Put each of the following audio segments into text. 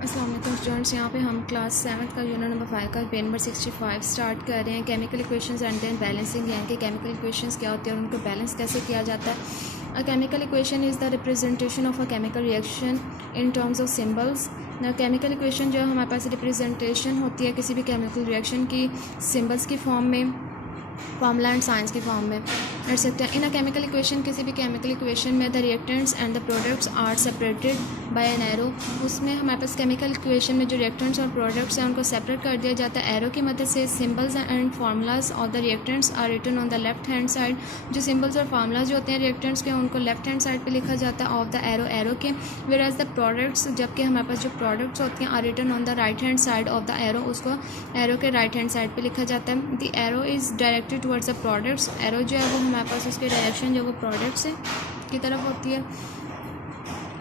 अस्सलाम वालेकुम स्टूडेंट्स, यहाँ पे हम क्लास 7 का यूनिट नंबर 5 का पेज नंबर 65 स्टार्ट कर रहे हैं। Chemical equations and then balancing, यानी कि केमिकल इक्वेशंस क्या होती है और उनको बैलेंस कैसे किया जाता है। अ chemical equation is the representation of a chemical reaction in terms of symbols. Chemical equation जो है हमारे पास रिप्रेजेंटेशन होती है किसी भी केमिकल रिएक्शन की सिम्बल्स की फॉर्म में, फार्मूला एंड साइंस की फॉर्म में रख सकते हैं। इन अ केमिकल इक्वेशन, किसी भी केमिकल इक्वेशन में the reactants and the products are separated by an arrow. उसमें हमारे पास केमिकल इक्वेशन में जो रिएक्टेंट्स और प्रोडक्ट्स हैं उनको सेपरेट कर दिया जाता है एरो की मदद से। सिंबल्स एंड फार्मूलाज और the reactants are written on the left hand side. जो सिंबल्स और फार्मूलाज जो होते हैं रिएक्टेंट्स के, उनको लेफ्ट हैंड साइड पे लिखा जाता है ऑफ द एरो के। वेयर एज द प्रोडक्ट्स, जबकि हमारे पास जो प्रोडक्ट्स होती हैं are written on the right hand side of the arrow, उसको एरो के राइट हैंड साइड पे लिखा जाता है। The arrow is directed towards the products. Arrow जो है वो हमारे पास उसकी डायरेक्शन जो वो प्रोडक्ट्स है की तरफ होती है।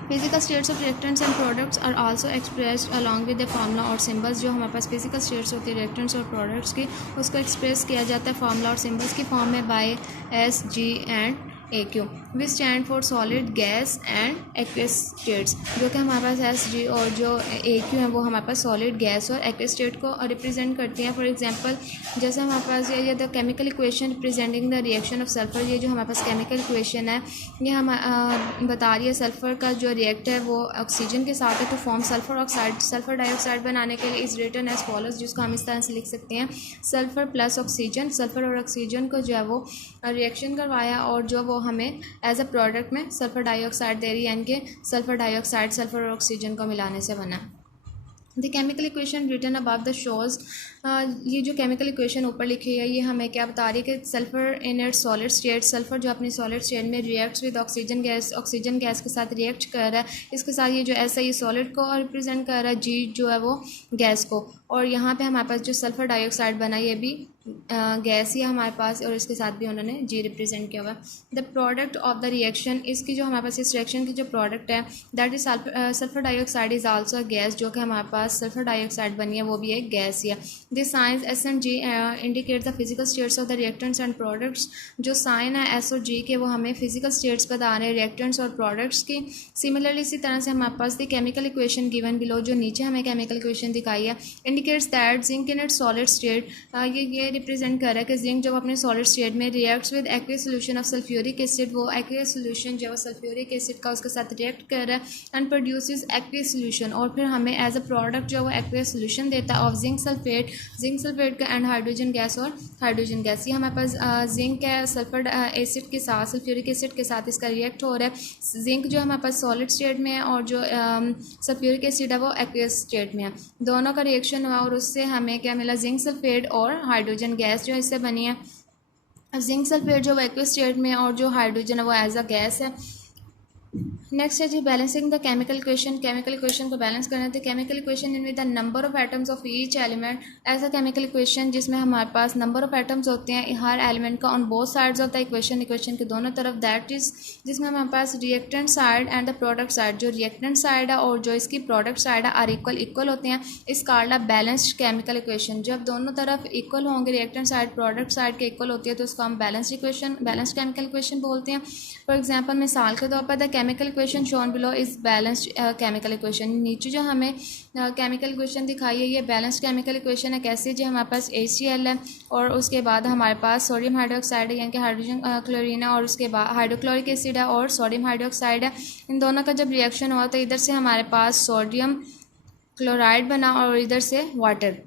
Physical states of reactants and products are also expressed along with the formula और सिंबल्स। जो हमारे पास फिजिकल स्टेट्स होती है रिएक्टेंट्स और प्रोडक्ट्स की, उसको एक्सप्रेस किया जाता है फार्मूला और सिंबल्स की फॉर्म में by S, G and A Q, which stand for solid, gas and aqueous states. जो कि हमारे पास एस, जी और जो ए क्यू है वो हमारे पास सॉलिड, गैस और एक्वेस स्टेट को रिप्रेजेंट करती हैं। फॉर एग्जांपल, जैसे हमारे पास ये the chemical equation representing the reaction of sulphur, ये जो हमारे पास केमिकल इक्वेशन है ये हम बता रही है सल्फर का जो रिएक्ट है वो ऑक्सीजन के साथ है to form sulphur oxide. Sulphur dioxide बनाने के लिए इज रिटन एज फॉलोज, जिसको हम इस तरह से लिख सकते हैं सल्फर प्लस ऑक्सीजन। सल्फर और ऑक्सीजन को जो है वो रिएक्शन करवाया और जो वो हमें एज अ प्रोडक्ट में सल्फर डाइऑक्साइड दे रही है, यानी कि सल्फर डाइऑक्साइड सल्फर और ऑक्सीजन को मिलाने से बना। The chemical equation written above the shows, ये जो केमिकल इक्वेशन ऊपर लिखी है ये हमें क्या बता रही है कि sulphur in its solid state, sulphur जो अपनी सॉलिड स्टेट में reacts with oxygen gas, oxygen gas के साथ रिएक्ट कर रहा है। इसके साथ ये जो एस है ये सॉलिड को रिप्रेजेंट कर रहा है, जी जो है वो गैस को, और यहाँ पे हमारे पास जो सल्फर डाइऑक्साइड बना ये भी गैस ही है हमारे पास, और इसके साथ भी उन्होंने जी रिप्रेजेंट किया हुआ है। The product of the reaction, इसकी जो हमारे पास इस रिएक्शन की जो प्रोडक्ट है that is sulphur dioxide is also a gas. जो कि हमारे पास सल्फर डाइऑक्साइड बनी है वो भी एक गैस ही है। This signs S and G indicate the physical states of the reactants and products. जो साइन है एस और जी के वो हमें फिजिकल स्टेट्स बता रहे हैं रिएक्टेंट्स और प्रोडक्ट्स की। सिमिलरली इसी तरह से हमारे पास the chemical equation given below, जो नीचे हमें केमिकल इक्वेशन दिखाई है, indicates that zinc in its solid state, ये रिप्रेजेंट कर रहा है कि जिंक जब अपने सॉलिड स्टेट में reacts with aqueous solution of sulphuric acid, वो एक्वियस सोल्यूशन जो है सल्फ्यूरिक एसिड का उसके साथ रिएक्ट कर रहा है एंड प्रोड्यूसेस एक्वियस सोल्यूशन, और फिर हमें एज अ प्रोडक्ट जो है वो एक्वियस सोल्यूशन देता है ऑफ जिंक सल्फेट का एंड हाइड्रोजन गैस और हाइड्रोजन गैस। ये हमारे पास जिंक है सल्फर एसिड के साथ, सल्फ्यूरिक एसिड के साथ इसका रिएक्ट हो रहा है। जिंक जो हमारे पास सॉलिड स्टेट में है और जो सल्फ्यूरिक एसिड है वो एक्वियस स्टेट में है। दोनों का रिएक्शन हुआ और उससे हमें क्या मिला, जिंक सल्फेट और हाइड्रोजन गैस जो इससे बनी है। जिंक सल्फेट जो एक्वियस स्टेट में है और जो हाइड्रोजन है वो एज अ गैस है। नेक्स्ट है जी balancing the chemical equation. Chemical equation को बैलेंस करना है। केमिकल इक्वेशन इनमें the number of atoms of each element, ऐसा केमिकल इक्वेशन जिसमें हमारे पास नंबर ऑफ एटम्स होते हैं हर एलिमेंट का on both sides of the equation के दोनों तरफ, दैट इज जिसमें हमारे पास reactant side and the product side, जो रिएक्टेंट साइड है और जो इसकी प्रोडक्ट साइड है आर इक्वल होते हैं। Is called a balanced chemical equation. जब दोनों तरफ इक्वल होंगे, रिएक्टेंट साइड प्रोडक्ट साइड के इक्वल होती है तो उसको हम बैलेंस्ड केमिकल इक्वेशन बोलते हैं। फॉर एग्जाम्पल मिसाल के तौर पर the chemical equation shown below is balanced chemical equation. नीचे जो हमें केमिकल इक्वेशन दिखाई है ये बैलेंस्ड केमिकल इक्वेशन है। कैसे जी, हमारे पास HCl है और उसके बाद हमारे पास सोडियम हाइड्रोक्साइड है, यानी कि हाइड्रोजन क्लोरीन है, और उसके बाद हाइड्रोक्लोरिक एसिड है और सोडियम हाइड्रोक्साइड है। इन दोनों का जब रिएक्शन हुआ तो इधर से हमारे पास सोडियम क्लोराइड बना और इधर से water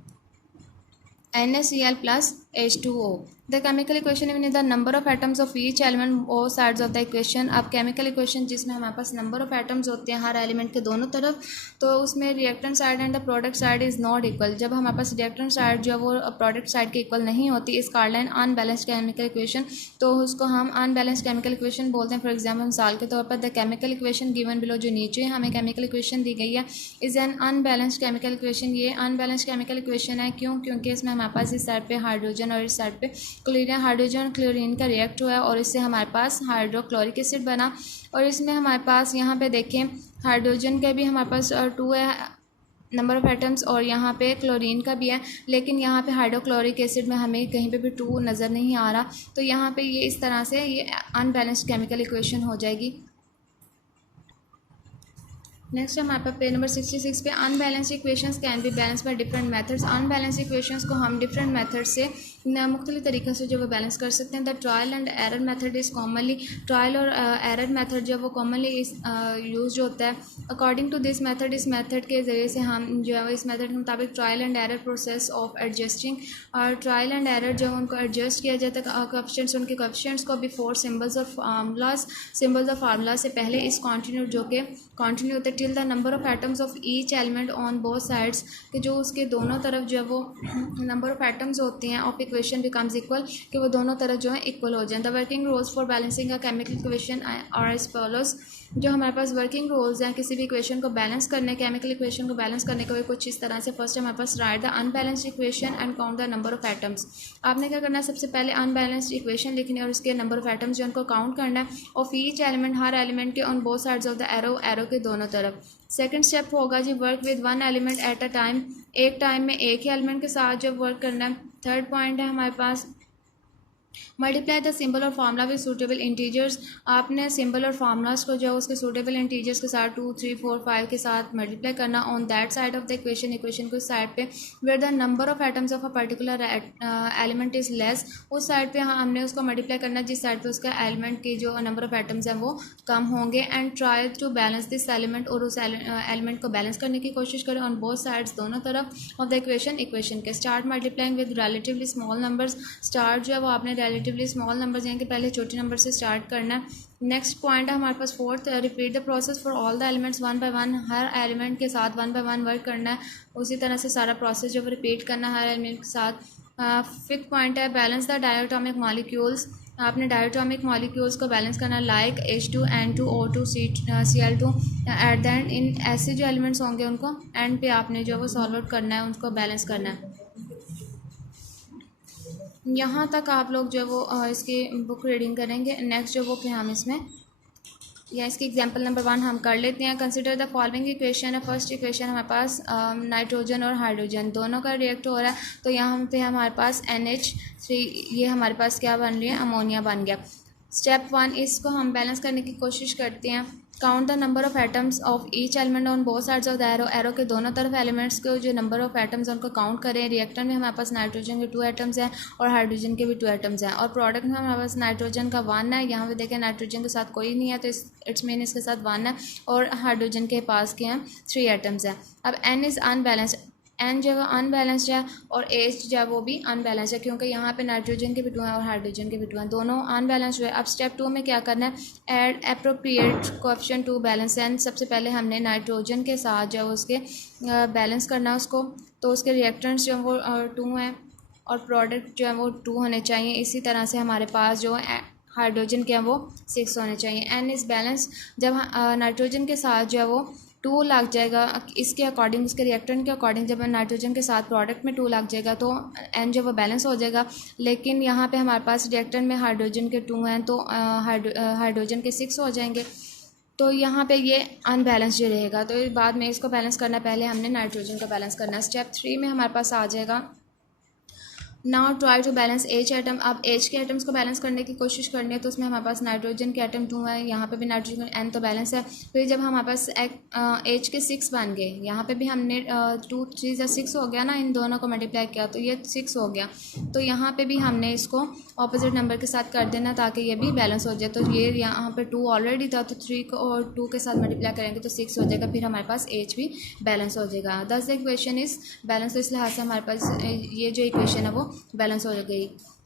NaCl plus H2O। The chemical equation में the number of atoms of each element both sides of the equation. अब केमिकल इक्वेशन जिसमें हमारे पास नंबर ऑफ एटम्स होते हैं हर एलिमेंट के दोनों तरफ, तो उसमें reactant side and the product side is not equal. जब हमारे पास रिएक्टेंट साइड जो है वो प्रोडक्ट साइड के इक्वल नहीं होती, इस कार्डलाइन अनबैलेंस्ड केमिकल इक्वेशन, तो उसको हम अनबैलेंस्ड केमिकल इक्वेशन बोलते हैं। फॉर एग्जाम्पल मिसाल के तौर पर the chemical equation given below, जो नीचे हमें केमिकल इक्वेशन दी गई है, is an unbalanced chemical equation. ये अनबैलेंस्ड केमिकल इक्वेशन है क्यों? क्योंकि इसमें हमारे पास इस साइड पे हाइड्रोजन और इस साइड पे क्लोरीन, हाइड्रोजन क्लोरीन का रिएक्ट हुआ है और इससे हमारे पास हाइड्रोक्लोरिक एसिड बना। और इसमें हमारे पास यहाँ पे देखें हाइड्रोजन का भी हमारे पास 2 है नंबर ऑफ एटम्स, और यहाँ पे क्लोरीन का भी है, लेकिन यहाँ पे हाइड्रोक्लोरिक एसिड में हमें कहीं पे भी 2 नज़र नहीं आ रहा। तो यहाँ पे ये इस तरह से ये अनबैलेंस्ड केमिकल इक्वेशन हो जाएगी। नेक्स्ट हमारे पास पेज नंबर 66 पे unbalanced equations can be balance by different methods. Unbalanced equations को हम डिफरेंट मेथड से मुख्तलिफ तरीक़ों से जो वो बैलेंस कर सकते हैं। The trial and error method is commonly, trial और एरर मेथड जो वो कॉमनली यूज होता है। अकॉर्डिंग टू दिस मेथड, इस मेथड के ज़रिए से हम जो है इस मेथड के मुताबिक trial and error process of adjusting, और ट्रायल एंड एरर जो उनको एडजस्ट किया जाता है कोएफिशिएंट्स, उनके कोएफिशिएंट्स को बिफोर सिम्बल्स और फार्मूलाज, सिम्बल्स और फार्मूला से पहले इस कॉन्टीन्यू जो कि कॉन्टीन्यू होता है till the number of atoms of each element on both sides, कि जो उसके दोनों तरफ जो है वो नंबर ऑफ एटम्स होती हैं ऑफ इक्वेशन बिकम्स इक्वल, कि वो दोनों तरफ जो है इक्वल हो जाए। The working rules for balancing a chemical equation are as follows. जो हमारे पास वर्किंग रूल्स हैं किसी भी इक्वेशन को बैलेंस करने, केमिकल इक्वेशन को बैलेंस करने के, कुछ इस तरह से। फर्स्ट हमारे पास write the unbalanced equation and count the number of atoms. आपने क्या करना है, सबसे पहले अनबैलेंस्ड इक्वेशन लिखनी है और उसके नंबर ऑफ एटम्स जो उनको काउंट करना है ऑफ ईच एलिमेंट, हर एलिमेंट के on both sides of the arrow, arrow के दोनों तरफ। सेकंड स्टेप होगा जी work with one element at a time, एक टाइम में एक ही एलिमेंट के साथ जो वर्क करना है। थर्ड पॉइंट है हमारे पास मल्टीप्लाई द सिंबल और फार्मूला विद सूटेबल इंटीजर्स। आपने सिंबल और फार्मूलाज को जो है उसके सूटेबल इंटीजर्स के साथ 2, 3, 4, 5 के साथ मल्टीप्लाई करना on that side of the equation, equation को साइड पे where the number of atoms of a particular element is less, उस साइड पे हमने उसको मल्टीप्लाई करना जिस साइड पे उसका एलिमेंट की जो नंबर ऑफ एटम्स हैं वो कम होंगे। And try to balance this element, और उस एलिमेंट को बैलेंस करने की कोशिश करें ऑन बोथ साइड्स, दोनों तरफ ऑफ द इक्वेशन, इक्वेशन के। Start multiplying with relatively small numbers. Start जो है वो आपने रिलेटिवली स्मॉल नंबर्स यानी कि पहले छोटे नंबर से स्टार्ट करना है। नेक्स्ट पॉइंट है हमारे पास fourth, repeat the process for all the elements one by one. हर एलिमेंट के साथ वन बाय वन वर्क करना है, उसी तरह से सारा प्रोसेस जो रिपीट करना है हर एलिमेंट के साथ। फिफ्थ पॉइंट है बैलेंस द डायटोमिक मॉलिक्यूल्स। आपने डायटोमिक मॉलिक्यूल्स को बैलेंस करना like H2N2 O2 Cl2 at the end. इन ऐसे जो एलिमेंट्स होंगे उनको एंड पे आपने जो वो सॉल्व आउट करना है, उनको बैलेंस करना है। यहाँ तक आप लोग जो वो इसकी बुक रीडिंग करेंगे। नेक्स्ट जो वो फिर हम इसमें या इसकी एग्जांपल नंबर 1 हम कर लेते हैं। कंसिडर द फॉलोइंग इक्वेशन है। फर्स्ट इक्वेशन हमारे पास नाइट्रोजन और हाइड्रोजन दोनों का रिएक्ट हो रहा है, तो यहाँ पे हमारे पास NH3, ये हमारे पास क्या बन रही है, अमोनिया बन गया। स्टेप 1 इसको हम बैलेंस करने की कोशिश करते हैं। Count the number of atoms of each element on both sides of the arrow. Arrow के दोनों तरफ एलिमेंट्स के जो नंबर ऑफ एटम्स हैं उनको काउंट करें। रिएक्टर में हमारे पास नाइट्रोजन के 2 एटम्स हैं और हाइड्रोजन के भी 2 एटम्स हैं, और प्रोडक्ट में हमारे पास नाइट्रोजन का 1 है। यहाँ पे देखें नाइट्रोजन के साथ कोई नहीं है तो इट्स मीन इसके साथ 1 है, और हाइड्रोजन के पास के हैं 3 एटम्स हैं। अब N इज़ अनबैलेंस्ड, एन जो है अनबैलेंस्ड है, और H जो है वो भी अनबैलेंस्ड है क्योंकि यहाँ पे नाइट्रोजन के भी 2 हैं और हाइड्रोजन के भी 2 हैं, दोनों अनबैलेंस्ड हुए। अब स्टेप 2 में क्या करना है, add appropriate coefficient to balance N. सबसे पहले हमने नाइट्रोजन के साथ जो है उसके बैलेंस करना है उसको, तो उसके रिएक्टेंट्स जो वो 2 हैं और प्रोडक्ट जो है वो 2 होने चाहिए। इसी तरह से हमारे पास जो हाइड्रोजन के हैं वो 6 होने चाहिए। एन इज़ बैलेंस, जब नाइट्रोजन के साथ जो है वो 2 लग जाएगा, इसके अकॉर्डिंग उसके रिएक्टेंट के अकॉर्डिंग जब नाइट्रोजन के साथ प्रोडक्ट में 2 लग जाएगा तो एन जो वो बैलेंस हो जाएगा। लेकिन यहाँ पे हमारे पास रिएक्टेंट में हाइड्रोजन के 2 हैं तो हाइड्रोजन के 6 हो जाएंगे, तो यहाँ पे ये अनबैलेंस जो रहेगा। तो बाद में इसको बैलेंस करना, पहले हमने नाइट्रोजन को बैलेंस करना है। स्टेप 3 में हमारे पास आ जाएगा now try to balance H atom. अब H के एटम्स को बैलेंस करने की कोशिश करनी है, तो उसमें हमारे पास नाइट्रोजन के एटम 2 है, यहाँ पे भी नाइट्रोजन N तो बैलेंस है। फिर जब हमारे पास H के 6 बन गए, यहाँ पे भी हमने 2 3 या 6 हो गया ना, इन दोनों को मल्टीप्लाई किया तो ये 6 हो गया। तो यहाँ पे भी हमने इसको ऑपोजिट नंबर के साथ कर देना ताकि ये भी बैलेंस हो जाए। तो ये यहाँ पे 2 ऑलरेडी था, तो 3 को और 2 के साथ मल्टीप्लाई करेंगे तो 6 हो जाएगा, फिर हमारे पास H भी बैलेंस हो जाएगा। दस इक्वेशन इस बैलेंस, तो इस लिहाज से हमारे पास ये जो इक्वेशन है वो बैलेंस हो गई।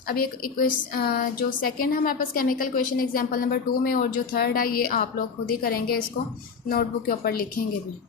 अब एक इक्वेशन जो सेकंड है हमारे पास केमिकल इक्वेशन एग्जांपल नंबर 2 में, और जो थर्ड है ये आप लोग खुद ही करेंगे, इसको नोटबुक के ऊपर लिखेंगे भी।